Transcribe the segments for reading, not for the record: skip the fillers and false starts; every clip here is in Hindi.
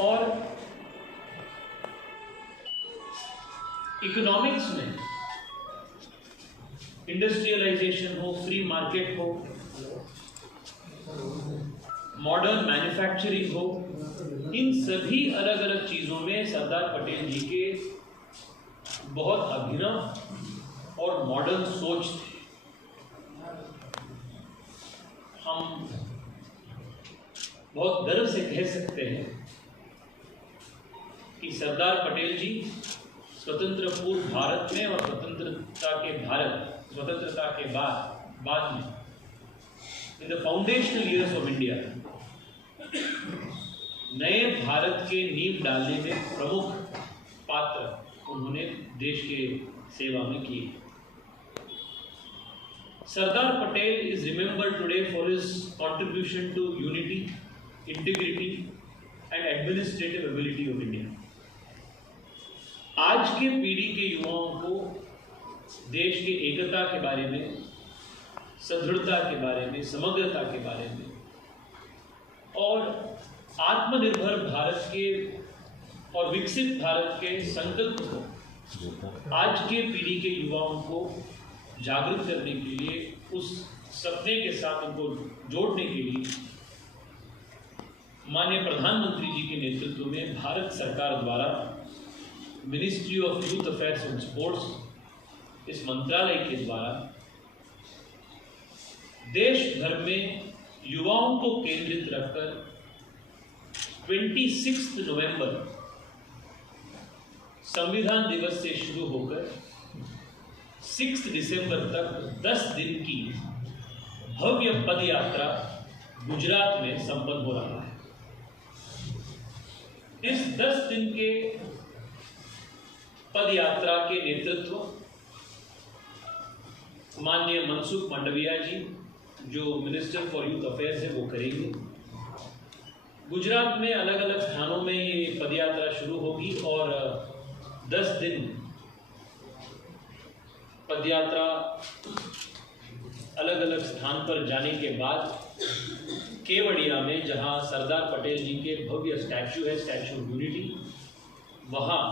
और इकोनॉमिक्स में इंडस्ट्रियलाइजेशन हो, फ्री मार्केट हो, मॉडर्न मैन्युफैक्चरिंग हो, इन सभी अलग अलग चीजों में सरदार पटेल जी के बहुत अभिनव और मॉडर्न सोच थे। हम बहुत गर्व से कह सकते हैं कि सरदार पटेल जी स्वतंत्र पूर्व भारत में और स्वतंत्रता के बाद में in the foundational years of India नए भारत के नींव डालने में प्रमुख पात्र उन्होंने देश के सेवा में किए। Sardar Patel is remembered today for his contribution to unity, integrity and administrative ability of India. आज के पीढ़ी के युवाओं को देश की एकता के बारे में, सदृढ़ता के बारे में, समग्रता के बारे में और आत्मनिर्भर भारत के और विकसित भारत के संकल्प को आज के पीढ़ी के युवाओं को जागरूक करने के लिए, उस सपने के साथ उनको जोड़ने के लिए माननीय प्रधानमंत्री जी के नेतृत्व में भारत सरकार द्वारा ministry of youth affairs and sports, इस मंत्रालय के द्वारा देश भर में युवाओं को केंद्रित रखकर 26 नवंबर संविधान दिवस से शुरू होकर 6 दिसंबर तक 10 दिन की भव्य पद यात्रा गुजरात में संपन्न हो रहा है। इस 10 दिन के पद यात्रा के नेतृत्व माननीय मनसुख मांडविया जी, जो मिनिस्टर फॉर यूथ अफेयर्स है, वो करेंगे। गुजरात में अलग अलग स्थानों में ये पदयात्रा शुरू होगी और 10 दिन पदयात्रा अलग अलग स्थान पर जाने के बाद केवड़िया में, जहां सरदार पटेल जी के भव्य स्टैचू है, स्टैचू ऑफ यूनिटी, वहां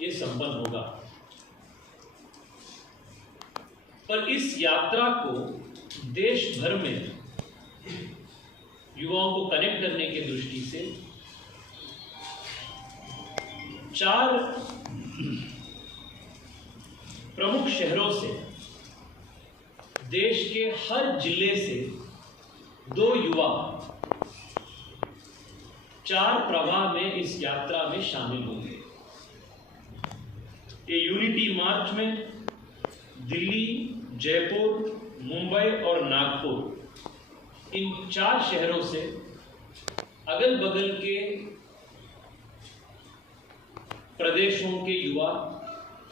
ये संपन्न होगा। पर इस यात्रा को देश भर में युवाओं को कनेक्ट करने की दृष्टि से 4 प्रमुख शहरों से, देश के हर जिले से 2 युवा 4 प्रवाह में इस यात्रा में शामिल होंगे। ये यूनिटी मार्च में दिल्ली, जयपुर, मुंबई और नागपुर, इन 4 शहरों से अगल बगल के प्रदेशों के युवा,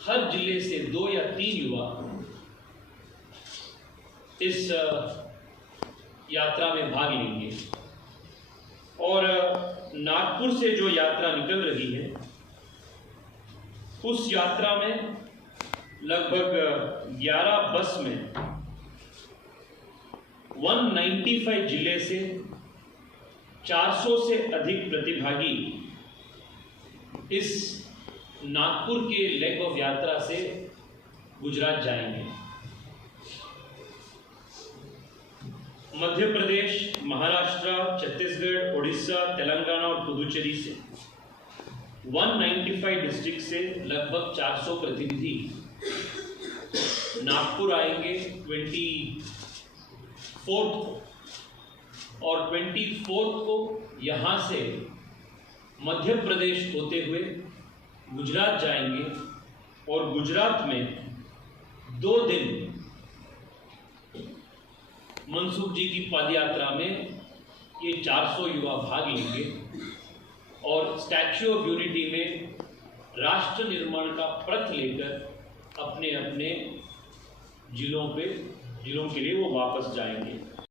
हर जिले से 2 या 3 युवा इस यात्रा में भाग लेंगे। और नागपुर से जो यात्रा निकल रही है, उस यात्रा में लगभग 11 बस में 195 जिले से 400 से अधिक प्रतिभागी इस नागपुर के लेग ऑफ यात्रा से गुजरात जाएंगे। मध्य प्रदेश, महाराष्ट्र, छत्तीसगढ़, उड़ीसा, तेलंगाना और पुदुचेरी से 195 डिस्ट्रिक्ट से लगभग 400 प्रतिनिधि नागपुर आएंगे 24 को, और 24 को यहाँ से मध्य प्रदेश होते हुए गुजरात जाएंगे और गुजरात में 2 दिन मनसुख जी की पदयात्रा में ये 400 युवा भाग लेंगे और स्टैच्यू ऑफ यूनिटी में राष्ट्र निर्माण का पथ लेकर अपने अपने जिलों के लिए वो वापस जाएंगे।